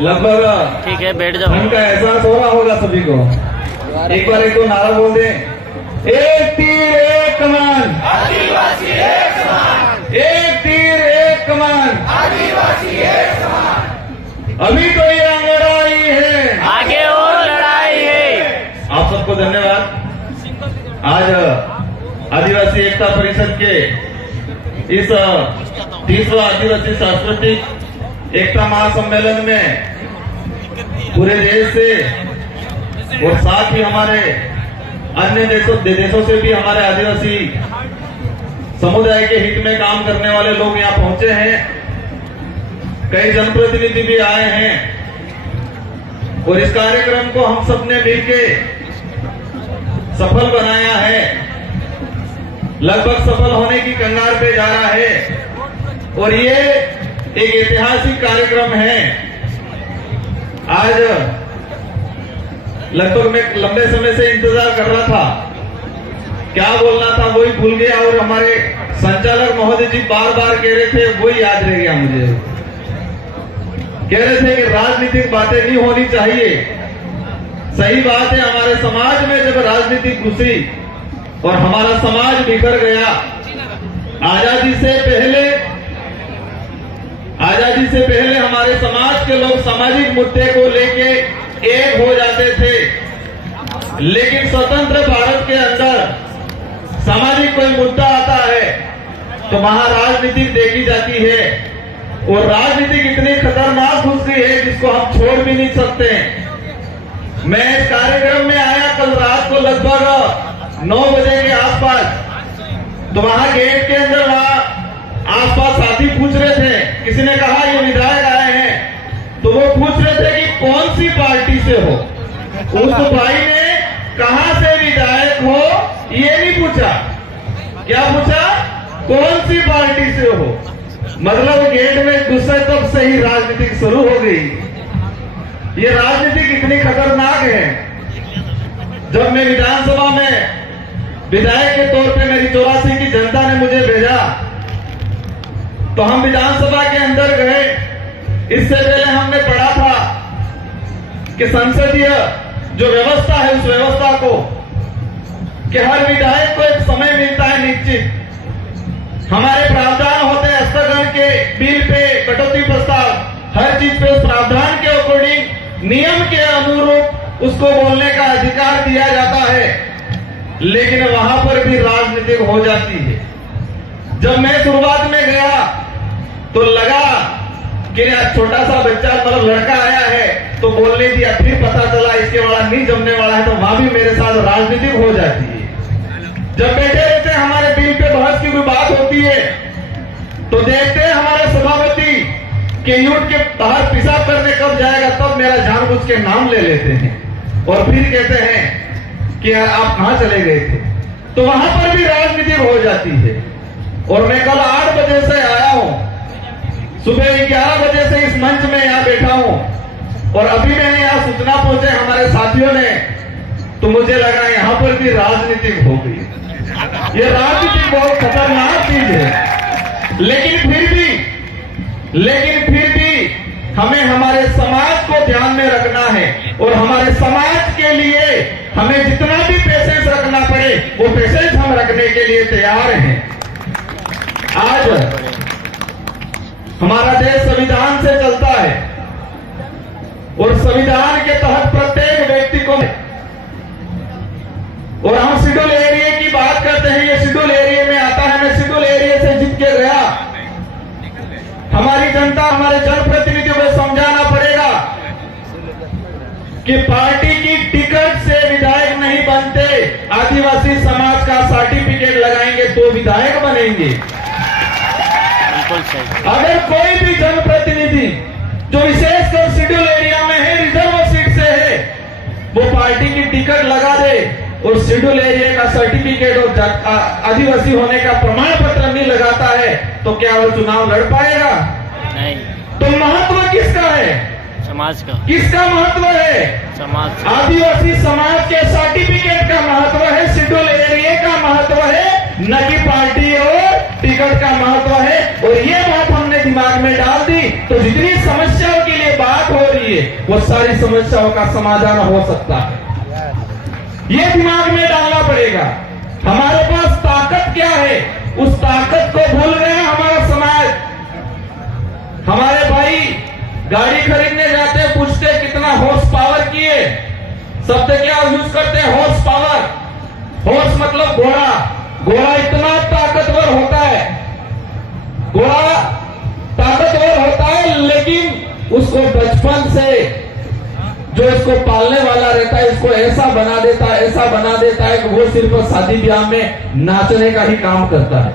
लगभग ठीक है, बैठ जाओ। उनका एहसास हो रहा होगा सभी को। एक बार एक दो नारा बोल दे। एक तीर एक कमान, आदिवासी एक समान, एक तीर एक कमान, आदिवासी एक समान। अभी तो ये लड़ाई है, आगे और लड़ाई है। आप सबको धन्यवाद। आज आदिवासी एकता परिषद के इस 30वां आदिवासी सांस्कृतिक एकता महासम्मेलन में पूरे देश से और साथ ही हमारे अन्य देशों से भी हमारे आदिवासी समुदाय के हित में काम करने वाले लोग यहाँ पहुंचे हैं। कई जनप्रतिनिधि भी आए हैं और इस कार्यक्रम को हम सबने मिलके सफल बनाया है। लगभग सफल होने की कगार पे जा रहा है और ये एक ऐतिहासिक कार्यक्रम है। आज लगभग मैं लंबे समय से इंतजार कर रहा था, क्या बोलना था वही भूल गया और हमारे संचालक महोदय जी बार बार कह रहे थे, वही याद रह गया मुझे। कह रहे थे कि राजनीतिक बातें नहीं होनी चाहिए। सही बात है, हमारे समाज में जब राजनीति घुसी और हमारा समाज बिखर गया, आजादी से पहले हमारे समाज के लोग सामाजिक मुद्दे को लेके एक हो जाते थे, लेकिन स्वतंत्र भारत के अंदर सामाजिक कोई मुद्दा आता है तो वहां राजनीतिक देखी जाती है और राजनीतिक इतनी खतरनाक घुस गई है जिसको हम छोड़ भी नहीं सकते। मैं इस कार्यक्रम में आया कल रात को लगभग 9 बजे के आसपास, तो वहां गेट के अंदर वहां आसपास साथी पूछ रहे थे, किसी ने कहा ये विधायक आए हैं, तो वो पूछ रहे थे कि कौन सी पार्टी से हो। उस भाई ने कहां से विधायक हो ये नहीं पूछा, क्या पूछा, कौन सी पार्टी से हो। मतलब गेट में घुसे तब से ही राजनीति शुरू हो गई। ये राजनीति कितनी खतरनाक है। जब मैं विधानसभा में विधायक के तौर पे मेरी 84 की जनता ने मुझे भेजा, तो हम विधानसभा के अंदर गए। इससे पहले हमने पढ़ा था कि संसदीय जो व्यवस्था है उस व्यवस्था को कि हर विधायक को एक समय मिलता है निश्चित, हमारे प्रावधान होते हैं स्थगन के बिल पे कटौती प्रस्ताव, हर चीज पे उस प्रावधान के अकॉर्डिंग नियम के अनुरूप उसको बोलने का अधिकार दिया जाता है, लेकिन वहां पर भी राजनीतिक हो जाती है। जब मैं शुरुआत में गया तो लगा कि छोटा सा बच्चा मतलब लड़का आया है तो बोलने दिया, फिर पता चला इसके वाला नहीं जमने वाला है, तो वहां भी मेरे साथ राजनीतिक हो जाती है। जब बैठे रहते हैं हमारे बिल पे बहस की कोई बात होती है तो देखते हैं हमारे सभापति के यूट के बाहर पेशाब करने कब जाएगा, तब मेरा जानबूझ के नाम ले लेते हैं और फिर कहते हैं कि आप कहां चले गए थे। तो वहां पर भी राजनीतिक हो जाती है। और मैं कल 8 बजे से आया हूं, सुबह 11 बजे से इस मंच में यहां बैठा हूं और अभी मैंने यहां सूचना पहुंचे हमारे साथियों ने, तो मुझे लगा यहां पर भी राजनीतिक हो गई। ये राजनीति बहुत खतरनाक चीज है, लेकिन फिर भी हमें हमारे समाज को ध्यान में रखना है और हमारे समाज के लिए हमें जितना भी पेशेंस रखना पड़े वो पेशेंस हम रखने के लिए तैयार हैं। आज हमारा देश संविधान से चलता है और संविधान के तहत प्रत्येक व्यक्ति को, और हम शेड्यूल एरिया की बात करते हैं, ये शेड्यूल एरिया में आता है। मैं शेड्यूल एरिया से जीत के गया। हमारी जनता, हमारे जनप्रतिनिधियों को समझाना पड़ेगा कि पार्टी की टिकट से विधायक नहीं बनते, आदिवासी समाज का सर्टिफिकेट लगाएंगे तो विधायक बनेंगे। अगर कोई भी जनप्रतिनिधि जो विशेषकर शेड्यूल एरिया में है, रिजर्व सीट से है, वो पार्टी की टिकट लगा दे और शेड्यूल एरिया का सर्टिफिकेट और आदिवासी होने का प्रमाण पत्र नहीं लगाता है, तो क्या वो चुनाव लड़ पाएगा? नहीं। तो महत्व किसका है? समाज का। किसका महत्व है? समाज। आदिवासी समाज के सर्टिफिकेट का महत्व है, शेड्यूल एरिया का महत्व है, न कि पार्टी और टिकट का महत्व है। और ये बात हमने दिमाग में डाल दी तो जितनी समस्याओं के लिए बात हो रही है करेंगे वो सारी समस्याओं का समाधान हो सकता है। ये दिमाग में डालना पड़ेगा। हमारे पास ताकत क्या है, उस ताकत को भूल गए हमारा समाज। हमारे भाई गाड़ी खरीदने जाते पूछते कितना हॉर्स पावर की है, शब्द क्या यूज करते हैं, हॉर्स पावर। हॉर्स मतलब घोड़ा। घोड़ा इतना ताकतवर होता है, घोड़ा ताकतवर होता है, लेकिन उसको बचपन से जो इसको पालने वाला रहता है इसको ऐसा बना देता है, ऐसा बना देता है कि वो सिर्फ शादी ब्याह में नाचने का ही काम करता है।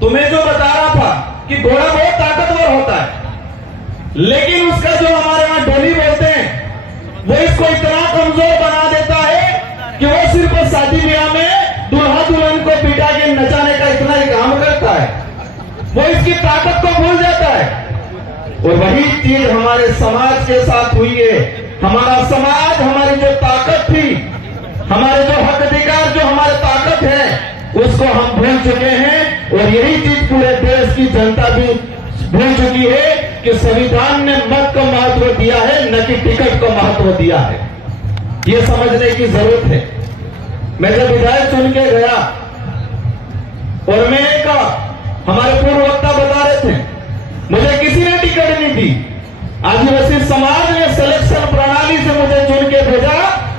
तुम्हें जो बता रहा था कि घोड़ा बहुत ताकतवर होता है, लेकिन उसका जो हमारे यहां डोली बोलते हैं वो इसको इतना कमजोर बना देता है कि वो सिर्फ शादी ब्याह में दूल्हा दुल्हन को बिठा के नचाने का इतना ही काम करता है, वो इसकी ताकत को भूल जाता है। और वही चीज हमारे समाज के साथ हुई है। हमारा समाज, हमारी जो ताकत थी, हमारे जो हक अधिकार, जो हमारी ताकत है, उसको हम भूल चुके हैं। और यही चीज पूरे देश की जनता भी भूल चुकी है कि संविधान ने मत को महत्व दिया है, न कि टिकट को महत्व दिया है। ये समझने की जरूरत है। मैं जब विधायक चुन के गया और मैं एक हमारे पूर्व वक्ता बता रहे थे, मुझे किसी ने टिकट नहीं दी, आदिवासी समाज ने सिलेक्शन प्रणाली से मुझे चुन के भेजा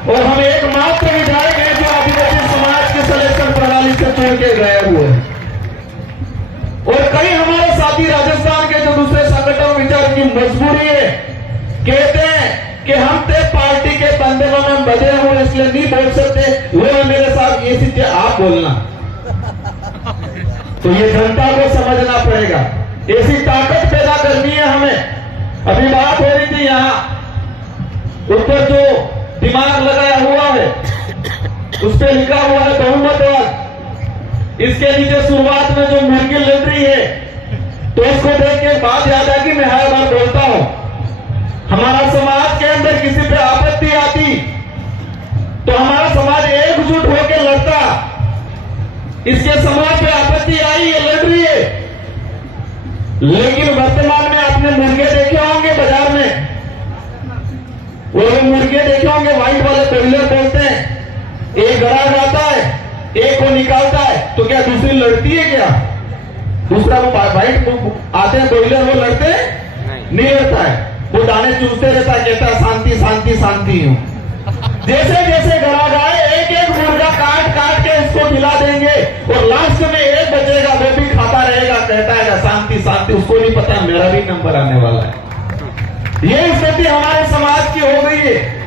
और हम एकमात्र विधायक हैं जो आदिवासी समाज के सिलेक्शन प्रणाली से चुन के गए हुए हैं। और कई हमारे साथी राजस्थान के जो दूसरे संगठन विचार की मजबूरी है, कहते हैं कि हम ते पार्टी के बंधनों में बंधे हुए इसलिए नहीं बोल सकते, वो मेरे साथ ये चीजें आप बोलना। तो ये जनता को समझना पड़ेगा, ऐसी ताकत पैदा करनी है हमें। अभी बात हो रही थी यहाँ ऊपर जो दिमाग लगाया हुआ है उस पर लिखा हुआ है बहुमतवाद। इसके नीचे शुरुआत में जो मुर्गी लड़ रही है, तो उसको देख के बात याद आ कि मैं हर बार बोलता हूं, हमारा समाज के अंदर किसी पे आपत्ति आती तो हमारा समाज एकजुट होकर लड़ता। इसके समाज पे आपत्ति आई, ये लड़ रही है, लेकिन वर्तमान में आपने मुर्गे देखे होंगे बाजार में, वो मुर्गे देखे होंगे व्हाइट वाले ब्रॉयलर बोलते हैं, एक गड़ा जाता है, एक को निकालता है, तो क्या दूसरी लड़ती है क्या? दूसरा वो व्हाइट आते हैं ब्रॉयलर, वो लड़ते नहीं लड़ता है, वो दाने चूसते रहता है, कहता है शांति शांति शांति हूं। जैसे जैसे गड़ा जाए एक एक मुर्गा काट काट के इसको खिला देंगे और लास्ट में एक बचेगा, वो भी खाता रहेगा, कहता है शांति शांति, उसको नहीं पता मेरा भी नंबर आने वाला है। ये स्थिति हमारे समाज की हो गई है।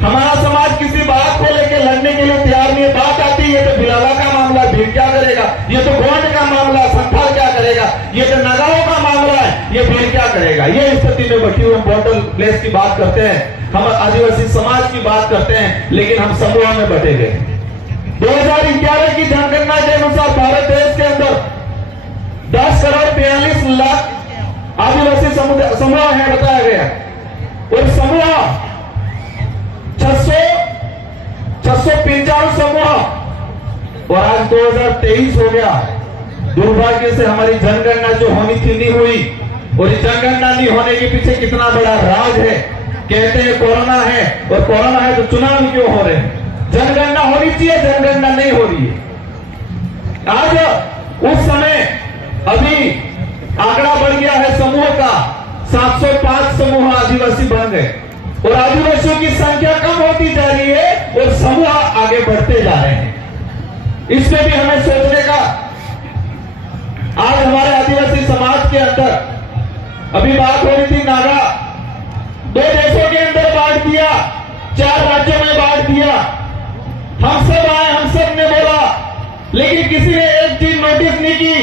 हमारा समाज किसी बात को लेकर लड़ने के लिए तैयार नहीं है। बात आती है तो बिलाला का मामला, भीड़ क्या करेगा, ये तो गोंड का मामला, संथाल क्या करेगा, ये तो नगाओं का मामला है, ये भीड़ क्या करेगा। ये स्थिति में बैठी हुई इम्पोर्टेंट प्लेस की बात करते हैं, हम आदिवासी समाज की बात करते हैं, लेकिन हम समूह में बटे गए। 2011 की जनगणना के अनुसार भारत देश के अंदर 10 करोड़ 42 लाख आदिवासी समूह है बताया गया, और समूह 695 समूह, और आज 2023 हो गया। दुर्भाग्य से हमारी जनगणना जो होनी थी नहीं हुई, और जनगणना नहीं होने के पीछे कितना बड़ा राज है। कहते हैं कोरोना है, और कोरोना है तो चुनाव क्यों हो रहे हैं? जनगणना होनी चाहिए, जनगणना नहीं हो रही है। आज उस समय अभी आंकड़ा बढ़ गया है समूह का, 705 समूह आदिवासी बन गए, और आदिवासियों की संख्या कम होती जा रही है और समूह आगे बढ़ते जा रहे हैं। इसमें भी हमें सोचने का। आज हमारे आदिवासी समाज के अंदर अभी बात हो रही थी, नागा 2 देशों के अंदर बांट दिया, 4 राज्यों में बांट दिया। हम सब आए, हम सब ने बोला, लेकिन किसी ने एक चीज नोटिस नहीं की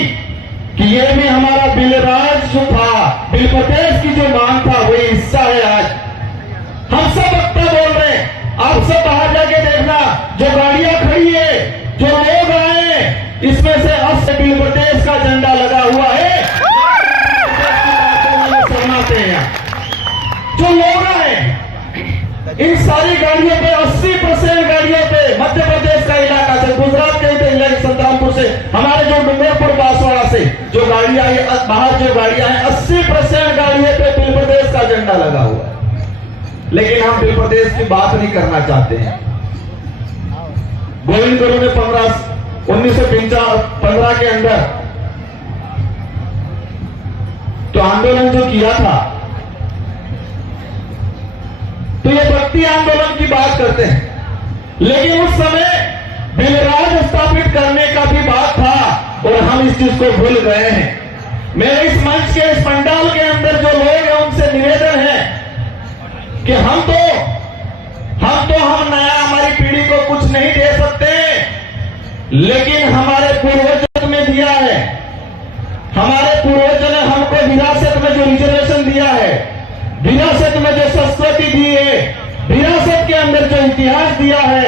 कि ये भी हमारा बिलराज जो था, बिल प्रदेश की जो मांग था, वही हिस्सा है। आज हम सब वक्ता बोल रहे हैं, आप सब बाहर जाके देखना, जो गाड़ियां खड़ी है, जो लोग आए, इसमें से 80 बिल प्रदेश का झंडा लगा हुआ है। सुनाते हैं जो लोग आए, इन सारी गाड़ियों पे 80% गाड़ियों पे मध्य प्रदेश का इलाका से, गुजरात के इलाके, संतरामपुर से, हमारे जो डूंगरपुर बाहर जो गाड़ियां हैं 80% गाड़ियों पे बिल प्रदेश का झंडा लगा हुआ है, लेकिन हम बिल प्रदेश की बात नहीं करना चाहते हैं। गोविंद गुरु ने 1915 के अंदर तो आंदोलन जो किया था, तो ये भक्ति आंदोलन की बात करते हैं, लेकिन उस समय बिलराज स्थापित करने का भी बात था और हम इस चीज को भूल गए हैं। मेरे इस मंच के, इस पंडाल के अंदर जो लोग हैं उनसे निवेदन है कि हम नया, हमारी पीढ़ी को कुछ नहीं दे सकते, लेकिन हमारे पूर्वजों में दिया है, हमारे पूर्वजों ने हमको विरासत में जो रिजर्वेशन दिया है, विरासत में जो संस्कृति दी है, विरासत के अंदर जो इतिहास दिया है,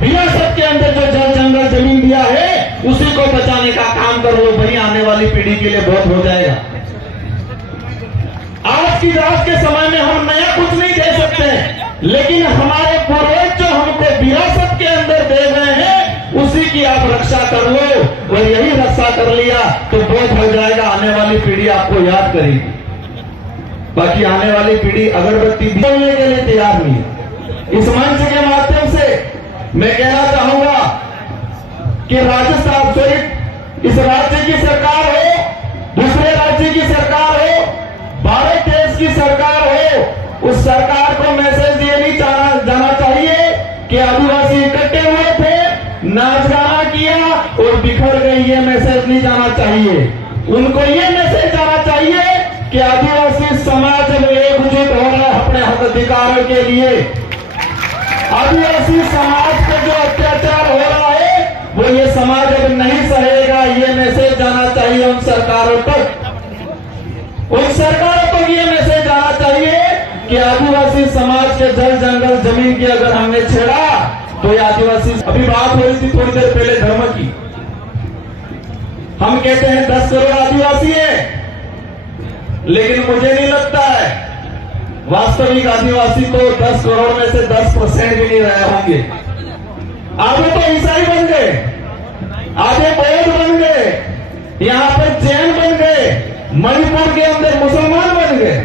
विरासत के अंदर जो जल जंगल जमीन दिया है, उसी को बचाने का काम कर लो भाई, आने वाली पीढ़ी के लिए बहुत हो जाएगा। आज के समय में हम नया कुछ नहीं दे सकते, लेकिन हमारे पूर्वज जो हमको विरासत के अंदर दे गए हैं, उसी की आप रक्षा कर लो, और यही रक्षा कर लिया तो बहुत हो जाएगा। आने वाली पीढ़ी आपको याद करेगी, बाकी आने वाली पीढ़ी अगरबत्ती बोलने के लिए तैयार नहीं है। इस मंच के माध्यम से मैं कहना चाहूंगा कि राजस्थान सहित इस राज्य की सरकार हो, दूसरे राज्य की सरकार हो, भारत देश की सरकार हो, उस सरकार को मैसेज ये नहीं जाना चाहिए कि आदिवासी इकट्ठे हुए थे, नाच गाना किया और बिखर गए, ये मैसेज नहीं जाना चाहिए। उनको ये मैसेज जाना चाहिए कि आदिवासी समाज में एकजुट हो रहा है अपने हक अधिकारों के लिए। आदिवासी समाज पे जो अत्याचार हो रहा है वो ये समाज अब नहीं सहेगा, ये मैसेज जाना चाहिए उन सरकारों तक। उन सरकारों को ये मैसेज जाना चाहिए कि आदिवासी समाज के जल जंगल जमीन की अगर हमने छेड़ा तो ये आदिवासी, अभी बात हो रही थी थोड़ी देर पहले धर्म की, हम कहते हैं 10 करोड़ आदिवासी है, लेकिन मुझे नहीं लगता है वास्तविक आदिवासी तो 10 करोड़ में से 10% भी नहीं रहे होंगे। आधे तो ईसाई बन गए, आधे बौद्ध बन गए, यहां पर जैन बन गए, मणिपुर के अंदर मुसलमान बन गए,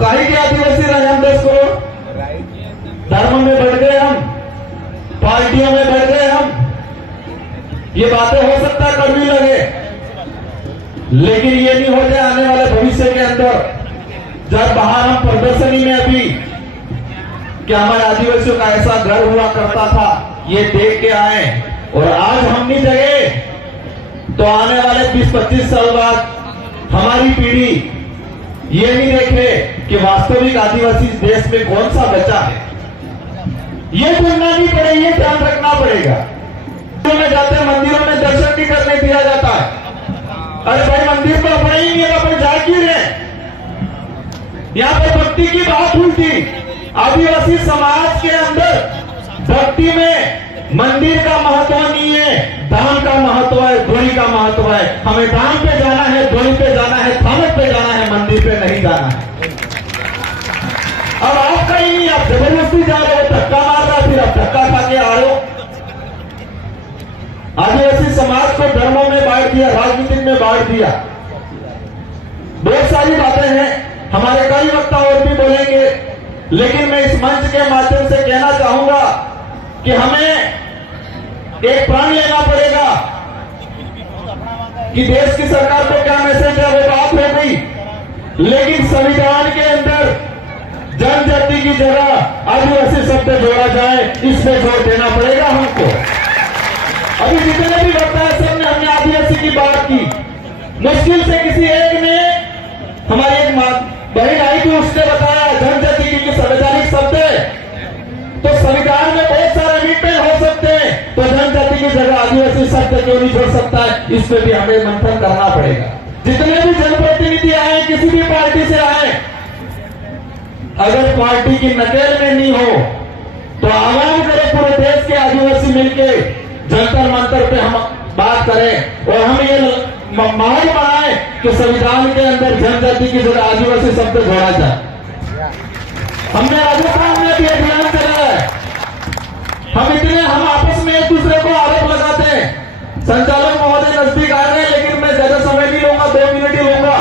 काहे के आदिवासी रहे हम 10 करोड़? धर्म में बढ़ गए हम, पार्टियों में बढ़ गए हम। ये बातें हो सकता है कड़वी लगे, लेकिन ये नहीं हो जाए आने वाले भविष्य के अंदर जब बाहर हम प्रदर्शनी में अभी क्या हमारे आदिवासियों का ऐसा घर हुआ करता था, ये देख के आए, और आज हमनी जगह तो आने वाले 20-25 साल बाद हमारी पीढ़ी ये नहीं देखे कि वास्तविक आदिवासी देश में कौन सा बचा है। ये ढूंढना नहीं पड़ेगा, ये ध्यान रखना पड़ेगा। मंदिरों में जाते हैं, मंदिरों में दर्शन नहीं करने दिया जाता है। अरे भाई मंदिर तो अपना ही नहीं है, अपन जा क्यों रहे? यहाँ पे भक्ति की बात हुई थी। आदिवासी समाज के अंदर भक्ति में मंदिर का महत्व नहीं है, दान का महत्व है, ध्वनि का महत्व है। हमें दान पे जाना है, ध्वनि पे जाना है, थानक पे जाना है, मंदिर पे नहीं जाना है। अब आपका ही नहीं, आप जबरदस्ती जा रहे हो, धक्का मार रहा, फिर आप धक्का खा के आ रहे हो। आदिवासी समाज को धर्मों में बांट दिया, राजनीति में बांट दिया। बहुत सारी बातें हैं, हमारे कई वक्ता और भी बोलेंगे, लेकिन मैं इस मंच के माध्यम से कहना चाहूंगा कि हमें एक प्रण लेना पड़ेगा कि देश की सरकार को क्या मैसेज है, वो बात हो गई, लेकिन संविधान के अंदर जनजाति की जगह आदिवासी शब्द जोड़ा जाए, इस पे जोर देना पड़ेगा हमको। अभी जितने भी वक्ता है सबने हमने आदिवासी की बात की, मुश्किल से किसी एक ने, हमारी एक बहन आई थी, उसने बताया जनजाति की संवैधानिक शब्द है, तो संविधान में बहुत सारे अमेंडमेंट हो सकते हैं, तो जनजाति की जगह आदिवासी शब्द क्यों नहीं जोड़ सकता है, इस पे भी हमें मंथन करना पड़ेगा। जितने भी जनप्रतिनिधि आए, किसी भी पार्टी से आए, अगर पार्टी की नकेल में नहीं हो तो आह्वान करें पूरे देश के आदिवासी मिलके जंतर मंतर पे हम बात करें, और हम ये माहौल बनाए कि संविधान के अंदर जनजाति की जगह आदिवासी शब्द जोड़ा जाए। हमने राजस्थान में भी अभियान चलाया है। हम आपस में एक दूसरे को आरोप लगाते हैं। संचालक महोदय नजदीक आ रहे हैं, लेकिन मैं ज्यादा समय नहीं लूंगा, 2 मिनट ही लूंगा।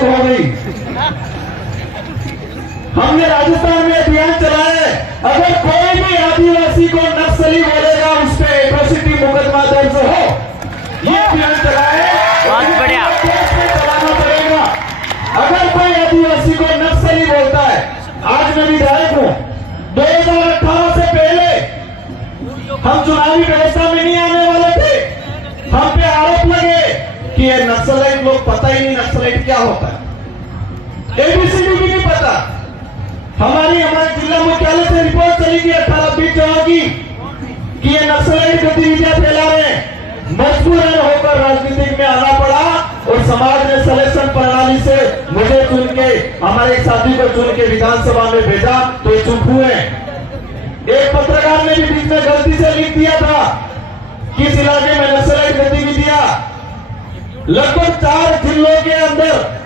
शुरू हो गई। हमने राजस्थान में अभियान चलाया है, अगर कोई भी आदिवासी को नक्सली बोलेगा उस पर एट्रोसिटी मुकदमा दर्ज हो। ये अभियान चलाया है, बहुत बढ़िया। केस में चलाना पड़ेगा। अगर कोई आदिवासी को नक्सली बोलता है, आज मैं विधायक हूं, 2018 से पहले हम चुनावी व्यवस्था में नहीं आने वाले थे। हम पे आरोप लगे कि ये नक्सलाइट, लोग पता ही नहीं नक्सलाइट क्या होता है, एबीसीडी भी नहीं पता। हमारे जिला मुख्यालय से रिपोर्ट चली गई 18-20 जगह की कि ये नक्सलाइट गतिविधियां फैला रहे हैं। मजबूरन होकर राजनीतिक में आना पड़ा और समाज ने सिलेक्शन प्रणाली से मुझे चुन के, हमारे एक साथी को चुन के विधानसभा में भेजा, तो ये चुप हुए। एक पत्रकार ने भी बीच में गलती से लिख दिया था किस इलाके में नक्सलाइट गतिविधियां, लगभग 4 जिलों के अंदर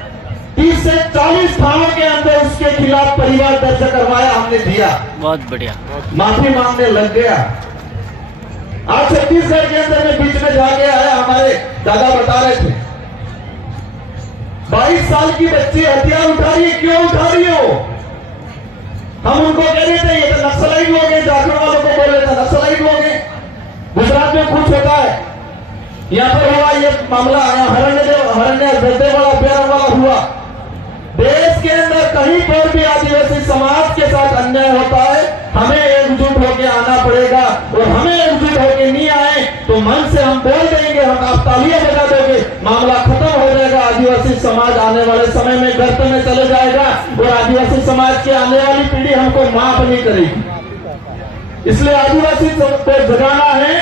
30 से 40 थानों के अंदर उसके खिलाफ परिवार दर्ज करवाया, हमने दिया। बहुत बढ़िया। माफी मांगने लग गया। आज छत्तीसगढ़ के अंदर में बीच में जाके आया, हमारे दादा बता रहे थे 22 साल की बच्ची हथियार उठा रही है, क्यों उठा रही हो? हम उनको कह रहे थे ये तो नक्सलाइट लोग हैं, झारखंड वालों को बोल रहे थे नक्सलाइट लोग हैं। गुजरात में कुछ होता है, यहाँ पर हुआ ये मामला, हरण्य दर्देवाला अभ्यारण्य हुआ। देश के अंदर कहीं पर भी आदिवासी समाज के साथ अन्याय होता है, हमें एकजुट होकर आना पड़ेगा। और हमें एकजुट होकर नहीं आए तो मन से हम बोल देंगे, हम आप तालियां बजा दोगे, मामला खत्म हो जाएगा। आदिवासी समाज आने वाले समय में गर्त में चले जाएगा और आदिवासी समाज की आने वाली पीढ़ी हमको माफ नहीं करेगी। इसलिए आदिवासी को जगाना है,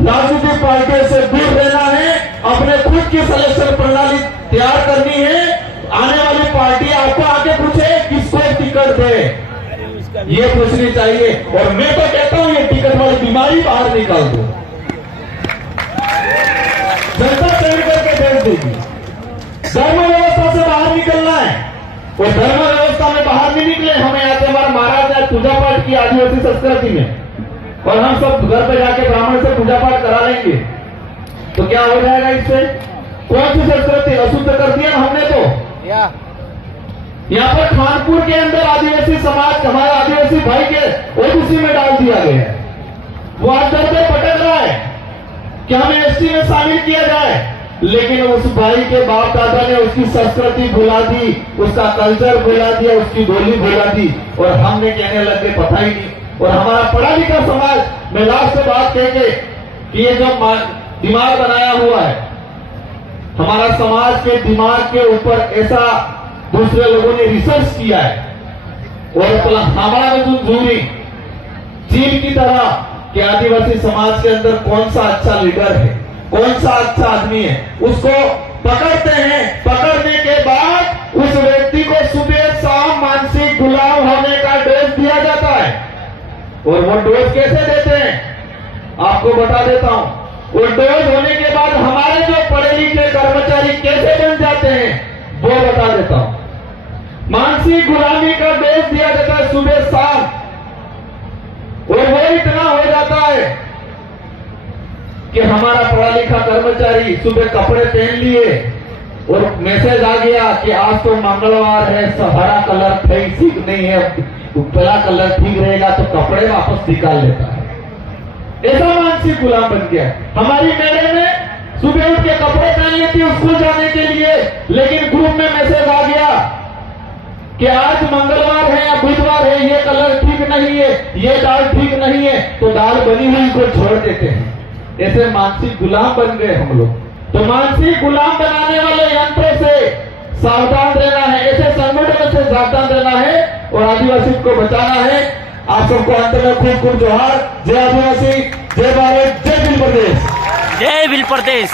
राजनीतिक पार्टियों से दूर रहना है, अपने खुद की सिलेक्शन प्रणाली तैयार करनी है। आने वाली पार्टी आपको आके पूछे किसको टिकट दे, ये पूछनी चाहिए। और मैं तो कहता हूं ये टिकट वाली बीमारी बाहर निकाल दो, जनता चयन करके भेज देगी। धर्म व्यवस्था से बाहर निकलना है और धर्म व्यवस्था में बाहर नहीं निकले, हमें आते हमारे महाराज ने पूजा पाठ की आदिवासी संस्कृति में और हम सब घर पे जाके ब्राह्मण से पूजा पाठ करा लेंगे तो क्या हो जाएगा? इससे कौन सी संस्कृति अशुद्ध कर दिया हमने? तो यहाँ पर खानपुर के अंदर आदिवासी समाज, हमारे आदिवासी भाई के ओबीसी में डाल दिया गया है। वो आज दर पे पटक रहा है कि हमें एसटी में शामिल किया जाए, लेकिन उस भाई के बाप दादा ने उसकी संस्कृति भुला दी, उसका कल्चर भुला दिया, उसकी बोली भुला दी और हमने कहने लगे पता ही नहीं। और हमारा पढ़ा लिखा समाज, मैं लास्ट से बात कहेंगे कि ये जो दिमाग बनाया हुआ है, हमारा समाज के दिमाग के ऊपर ऐसा दूसरे लोगों ने रिसर्च किया है और हमारा में दूरी चीन की तरह कि आदिवासी समाज के अंदर कौन सा अच्छा लीडर है, कौन सा अच्छा आदमी है, उसको पकड़ते हैं। पकड़ने के बाद उस व्यक्ति को सुबह शाम मानसिक गुलाम होने का डोज दिया जाता है। और वो डोज कैसे देते हैं आपको बता देता हूं। वो डोज होने के बाद हमारे जो पढ़े लिखे कर्मचारी कैसे बन जाते हैं वो बता देता हूं। मानसिक गुलामी का डोज दिया जाता है सुबह शाम और वो इतना हो जाता है कि हमारा पढ़ा लिखा कर्मचारी सुबह कपड़े पहन लिए और मैसेज आ गया कि आज तो मंगलवार है, हरा कलर ठीक नहीं है, पीला कलर ठीक रहेगा, तो कपड़े वापस निकाल लेता है। ऐसा मानसिक गुलाम बन गया। हमारी मैडम में सुबह उठ के कपड़े पहन लेती है स्कूल जाने के लिए, लेकिन ग्रुप में मैसेज आ गया कि आज मंगलवार है या बुधवार है, ये कलर ठीक नहीं है, ये दाल ठीक नहीं है, तो दाल बनी हुई को छोड़ देते हैं। ऐसे मानसिक गुलाम बन गए हम लोग। तो मानसिक गुलाम बनाने वाले यंत्रों से सावधान रहना है, ऐसे संगठनों से सावधान रहना है और आदिवासी को बचाना है। आप सबको अंत में खूब खूब जोहार। जय आदिवासी, जय भारत, जय भील प्रदेश। जय भील प्रदेश।